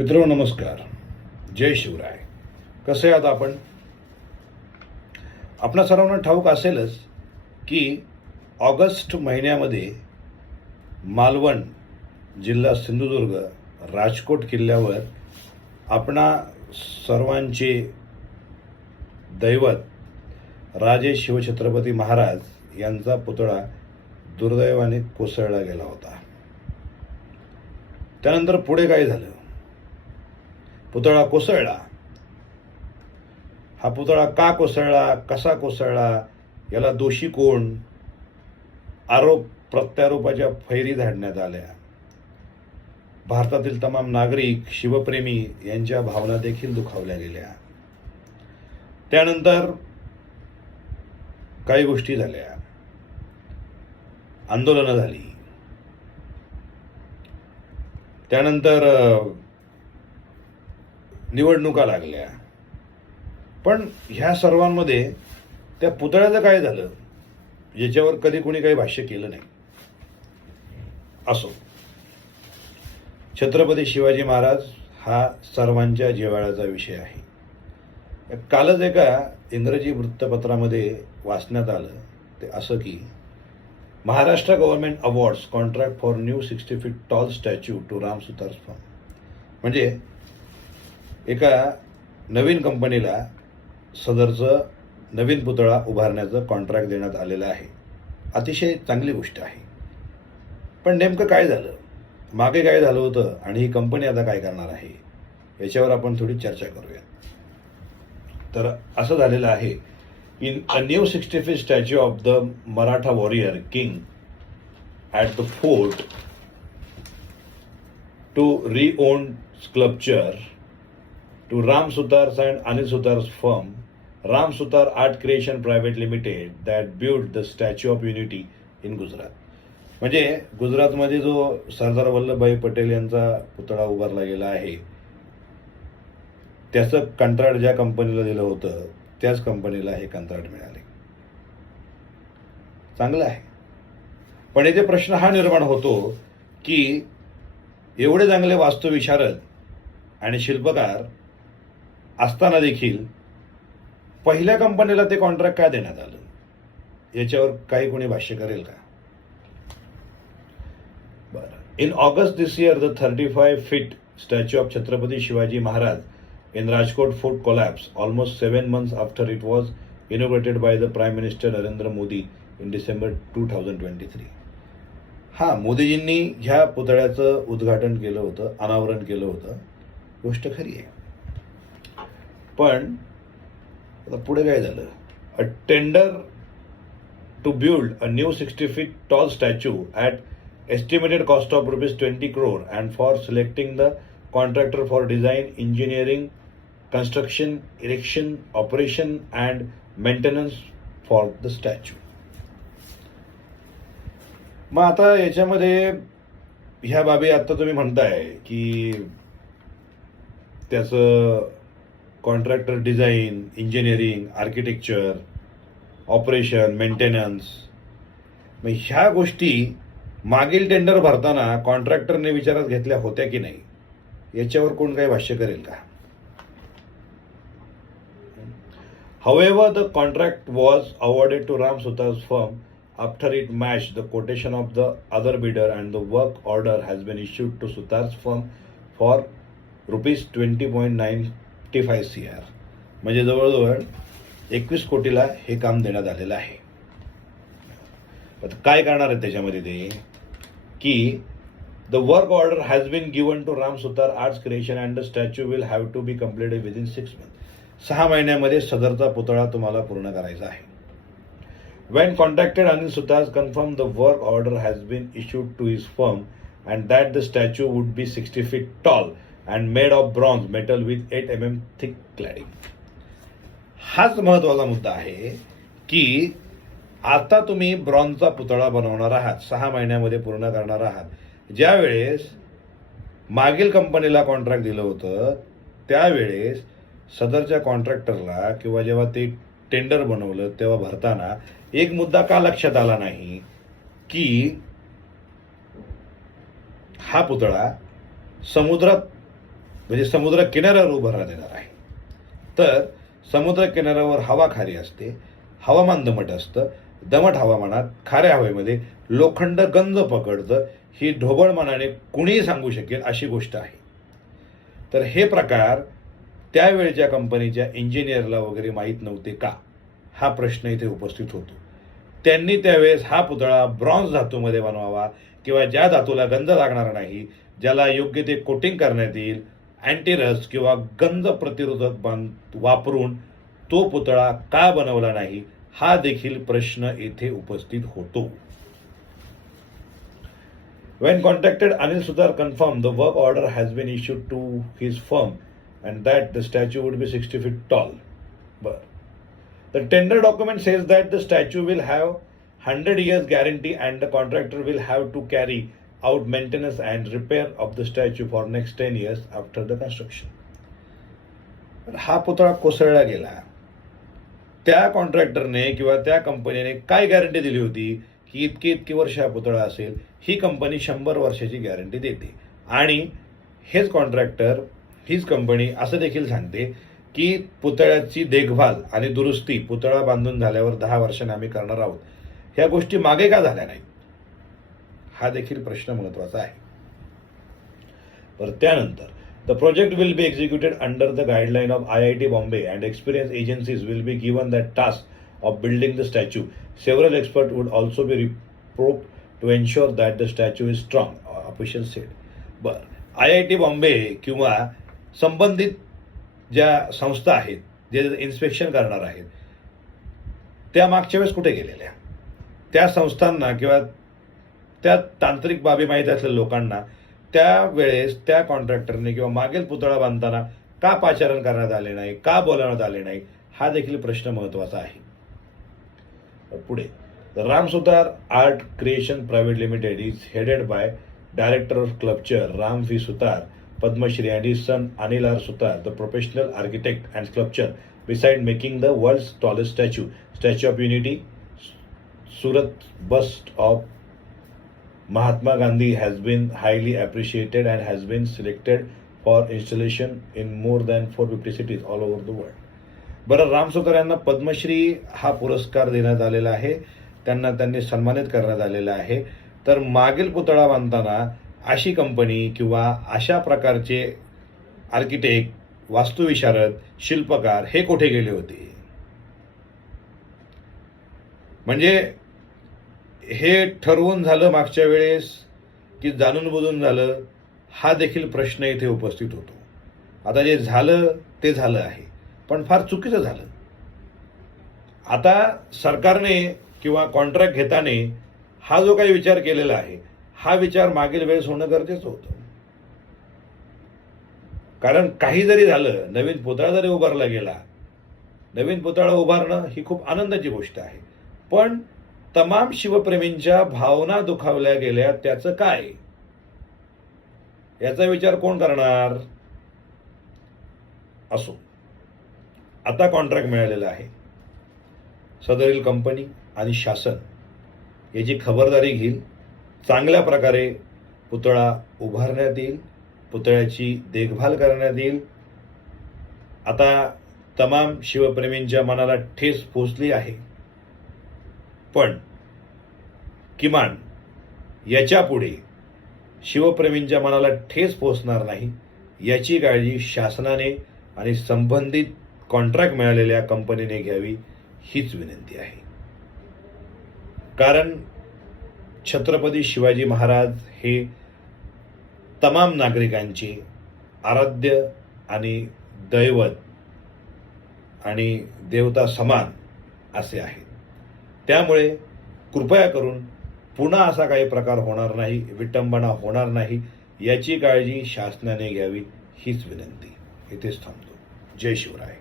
मित्रांनो नमस्कार, जय शिवराय. कसे आहात आपण? आपणा सर्वांना ठाऊक असेलच की ऑगस्ट महिन्यामध्ये मालवण जिल्हा सिंधुदुर्ग राजकोट किल्ल्यावर आपणा सर्वांचे दैवत राजे शिवछत्रपती महाराज यांचा पुतळा दुर्दैवाने कोसळला गेला होता. त्यानंतर पुढे काय झालं? पुतळा कोसळला. हा पुतळा का कोसळला, कसा कोसळला, याला दोषी कोण, आरोप प्रत्यारोपाच्या फैरी झाडण्यात आल्या. भारतातील तमाम नागरिक, शिवप्रेमी यांच्या भावना देखील दुखावल्या गेल्या. त्यानंतर काही गोष्टी झाल्या, आंदोलनं झाली. त्यानंतर निवडणुका लागल्या. पण ह्या सर्वांमध्ये त्या पुतळ्याचं काय झालं याच्यावर कधी कोणी काही भाष्य केलं नाही. असो, छत्रपती शिवाजी महाराज हा सर्वांच्या जिव्हाळ्याचा विषय आहे. कालच एका इंग्रजी वृत्तपत्रामध्ये वाचण्यात आलं ते असं की Maharashtra government awards contract for new 60 feet tall statue to Ram Sutar firm. म्हणजे एका नवीन कंपनीला सदरचं नवीन पुतळा उभारण्याचं कॉन्ट्रॅक्ट देण्यात आलेलं आहे. अतिशय चांगली गोष्ट आहे. पण नेमकं काय झालं, मागे काय झालं होतं आणि ही कंपनी आता काय करणार आहे याच्यावर आपण थोडी चर्चा करूया. तर असं झालेलं आहे, in a new 60 feet statue of the Maratha warrior king at the fort to renowned sculptor to Ram Sutar's and Anil Sutar's firm, Ram Sutar Art Creation Private Limited, that built the Statue of Unity in Gujarat. म्हणजे गुजरातमध्ये जो सरदार वल्लभभाई पटेल यांचा पुतळा उभारला गेला आहे त्याचं कंत्राट ज्या कंपनीला दिलं होतं त्याच कंपनीला हे कंत्राट मिळाले. चांगलं आहे. पण इथे प्रश्न हा निर्माण होतो की एवढे चांगले वास्तुविशारद आणि शिल्पकार असताना देखील पहिल्या कंपनीला ते कॉन्ट्रॅक्ट का देण्यात आलं याच्यावर काही कोणी भाष्य करेल का? बरं. In August this year the 35 feet statue of Chhatrapati Shivaji Maharaj in Rajkot fort collapse almost 7 months after it was inaugurated by the prime minister Narendra Modi in December 2023. हा, मोदीजींनी ह्या पुतळ्याचं उद्घाटन केलं होतं, अनावरण केलं होतं, गोष्ट खरी आहे. पण आता पुढे काय झालं? A tender to build a new 60 feet tall statue at estimated cost of ₹20 crore and for selecting the contractor for design, engineering, construction, erection, operation and maintenance for the statue. मग आता याच्यामध्ये ह्या बाबी आता तुम्ही म्हणताय की त्याचं contractor design, engineering, architecture, operation, maintenance, मग ह्या गोष्टी मागील टेंडर भरताना कॉन्ट्रॅक्टरने विचारात घेतल्या होत्या की नाही याच्यावर कोण काही भाष्य करेल का? However, the contract was awarded to Ram Sutar's firm after it matched the quotation of the other bidder and the work order has been issued to Sutar's firm for ₹20.95 crore. म्हणजे जवळजवळ 21 कोटीला हे काम देण्यात आलेलं आहे. काय करणार आहे त्याच्यामध्ये ते की the work order has been given to Ram Sutar arts creation and the statue will have to be completed within 6 months. 6 महिन्यामध्ये सदरचा पुतळा तुम्हाला पूर्ण करायचा आहे. When contacted, Anil Sutar confirmed the work order has been issued to his firm and that the statue would be 60 feet tall and made of bronze metal with 8 mm thick cladding. हाच महत्वाचा मुद्दा आहे की आता तुम्ही ब्रॉन्झचा पुतळा बनवणार आहात, 6 महिन्यामध्ये पूर्ण करणार आहात. ज्या वेळेस मागील कंपनीला कॉन्ट्रॅक्ट दिलं होतं त्यावेळेस सदरच्या कॉन्ट्रॅक्टरला किंवा जेव्हा ते टेंडर बनवलं तेव्हा भरताना एक मुद्दा का लक्षात आला नाही की हा पुतळा समुद्रात म्हणजे समुद्र किनाऱ्यावर उभारण्यात येणार आहे. तर समुद्र किनाऱ्यावर हवा खारी असते, हवामान दमट असतं. दमट हवामानात खाऱ्या हवेमध्ये लोखंड गंज पकडतं, ही ढोबळ मनाने कुणीही सांगू शकेल अशी गोष्ट आहे. तर हे प्रकार त्यावेळच्या कंपनीच्या इंजिनियरला वगैरे माहीत नव्हते का, हा प्रश्न इथे उपस्थित होतो. त्यांनी त्यावेळेस हा पुतळा ब्रॉन्झ धातूमध्ये बनवावा किंवा ज्या धातूला गंज लागणार नाही, ज्याला योग्य ते कोटिंग करण्यात येईल, अँटीरस्ट किंवा गंज प्रतिरोधक वापरून तो पुतळा का बनवला नाही, हा देखील प्रश्न येथे उपस्थित होतो. When contacted, Anil Sudar confirmed the work order has been issued to his firm and that the statue would be 60 feet tall. But the tender document says that the statue will have 100 years guarantee and the contractor will have to carry out maintenance and repair of the statue for next 10 years after the construction. हा पुतळा कोसळला गेला. त्या कॉन्ट्रॅक्टरने किंवा त्या कंपनीने काय guarantee दिली होती की इतकी वर्ष हा पुतळा असेल. ही कंपनी 100 वर्षाची गॅरंटी देते आणि हेच कॉन्ट्रॅक्टर, हीच कंपनी असं देखील सांगते की पुतळ्याची देखभाल आणि दुरुस्ती पुतळा बांधून झाल्यावर 10 वर्षांनी आम्ही करणार आहोत. ह्या गोष्टी मागे का झाल्या नाहीत, हा देखील प्रश्न महत्वाचा आहे. तर त्यानंतर the project will be executed under the guideline of IIT Bombay and experienced agencies will be given that task of building the statue. Several experts would also be roped to ensure that the statue is strong, official said. बरं, IIT Bombay किंवा संबंधित ज्या संस्था आहेत, जे inspection करणार आहेत, त्या मागच्या वेळेस कुठे गेलेल्या? त्या संस्थांना किंवा त्या तांत्रिक बाबी माहीत असलेल्या लोकांना त्यावेळेस त्या कॉन्ट्रॅक्टरने किंवा मागील पुतळा बांधताना का पाचारण करण्यात आले नाही, का बोलावण्यात आले नाही, हा देखील प्रश्न महत्वाचा आहे. पुढे Ram Sutar art creation private limited is headed by director of sculpture Ram V Sutar Padmashri and his son Anil R Sutar, the professional architect and sculpture. Beside making the world's tallest Statue of Unity, Surat bust of Mahatma Gandhi has been highly appreciated and has been selected for installation in more than 450 cities all over the world. बरं, राम सुतार यांना पद्मश्री हा पुरस्कार देण्यात आलेला आहे, त्यांनी सन्मानित करण्यात आलेला आहे. तर मागील पुतळा बांधताना अशी कंपनी किंवा अशा प्रकारचे आर्किटेक्ट, वास्तुविशारद, शिल्पकार हे कुठे गेले होते? म्हणजे हे ठरवून झालं मागच्या वेळेस की जाणून बुजून झालं, हा देखील प्रश्न इथे उपस्थित होतो. आता जे झालं ते झालं आहे, पण फार चुकीचं झालं. आता सरकारने किंवा कॉन्ट्रॅक्ट घेताना हा जो काही विचार केलेला आहे, हा विचार मागील वेळेस होणं गरजेचं होतं. कारण काही जरी झालं, नवीन पुतळा जरी उभारला गेला, नवीन पुतळा उभारणं ही खूप आनंदाची गोष्ट आहे, पण तमाम शिवप्रेमींच्या भावना दुखावल्या गेल्या, त्याचं काय? याचा विचार कोण करणार? असो, आता कॉन्ट्रॅक्ट मिळालेला आहे. सदरील कंपनी आणि शासन याची खबरदारी घेईल. चांगल्या प्रकारे पुतळा उभारण्यात येईल, पुतळ्याची देखभाल करण्यात येईल. आता तमाम शिवप्रेमींच्या मनाला ठेस पोचली आहे, पण किमान याच्या पुढे शिवप्रेमींच्या मनाला ठेस पोचणार नाही याची काळजी शासनाने आणि संबंधित कॉन्ट्रॅक्ट मिळालेल्या कंपनीने घ्यावी, हीच विनंती आहे. कारण छत्रपती शिवाजी महाराज हे तमाम नागरिकांचे आराध्य आणि दैवत आणि देवता समान असे आहेत. त्यामुळे कृपया करून पुन्हा असा काही प्रकार होणार नाही, विटंबना होणार नाही याची काळजी शासनाने घ्यावी, हीच विनंती. इथेच थांबतो. जय शिवराय.